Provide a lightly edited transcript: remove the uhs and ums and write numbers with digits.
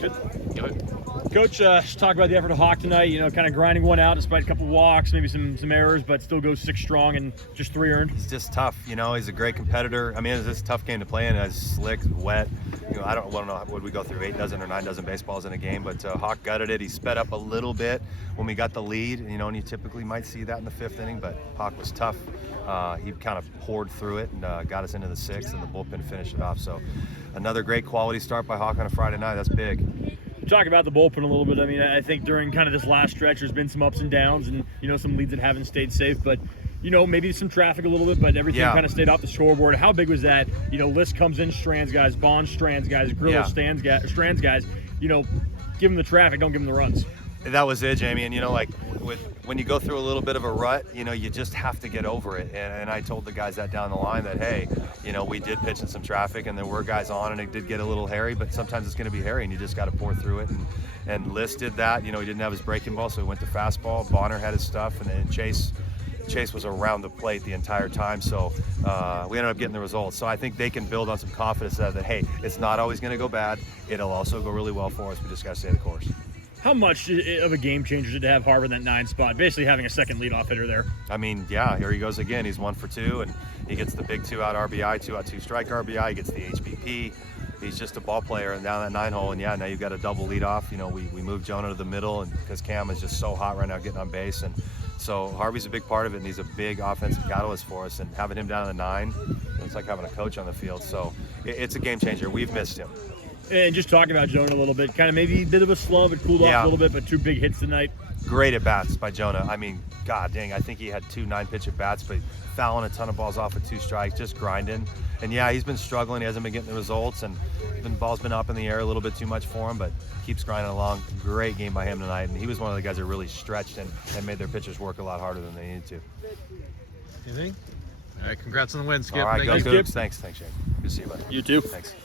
Good. Go ahead. Coach, just talk about the effort of Hawk tonight. You know, kind of grinding one out despite a couple walks, maybe some errors, but still goes 6 strong and just 3 earned. He's just tough. You know, he's a great competitor. I mean, it's just a tough game to play in. It's slick, wet. You know, I don't know what we go through, 8 dozen or 9 dozen baseballs in a game, but Hawk gutted it. He sped up a little bit when we got the lead. You know, and you typically might see that in the 5th inning, but Hawk was tough. He kind of poured through it and got us into the 6th, and the bullpen finished it off. So another great quality start by Hawk on a Friday night. That's big. Talk about the bullpen a little bit. I mean, I think during kind of this last stretch, there's been some ups and downs, and you know, some leads that haven't stayed safe. But you know, maybe some traffic a little bit, but everything kind of stayed off the scoreboard. How big was that? You know, List comes in, Strands guys, Bond Strands guys, Grillo Strands guys. You know, give them the traffic, don't give them the runs. That was it, Jamie. And you know, like when you go through a little bit of a rut, you know, you just have to get over it. And I told the guys that down the line that, hey, you know, we did pitch in some traffic and there were guys on and it did get a little hairy, but sometimes it's going to be hairy and you just got to pour through it. And List did that. You know, he didn't have his breaking ball, so he went to fastball. Bonner had his stuff, and then Chase was around the plate the entire time, so we ended up getting the results. So I think they can build on some confidence that hey, it's not always going to go bad. It'll also go really well for us. We just got to stay the course. How much of a game changer is it to have Harvard in that 9 spot, basically having a second leadoff hitter there? I mean, yeah, here he goes again. He's 1 for 2, and he gets the big 2-out RBI, 2-out 2-strike RBI. He gets the HBP. He's just a ball player and down that 9 hole, and yeah, now you've got a double leadoff. You know, we moved Jonah to the middle, and because Cam is just so hot right now getting on base, and so Harvey's a big part of it, and he's a big offensive catalyst for us. And having him down at the 9, it's like having a coach on the field. So it's a game changer. We've missed him. And just talking about Jonah a little bit, kind of maybe a bit of a slump, it cooled off a little bit, but 2 big hits tonight. Great at bats by Jonah. I mean, god dang, I think he had 2 9-pitch at bats, but fouling a ton of balls off at 2 strikes, just grinding. And yeah, he's been struggling. He hasn't been getting the results, and the ball's been up in the air a little bit too much for him, but keeps grinding along. Great game by him tonight, and he was one of the guys that really stretched and made their pitchers work a lot harder than they needed to. Anything? All right, congrats on the win, Skip. All right, Thank go you. Cougs. Thanks, Shane. Good to see you, buddy. You too. Thanks.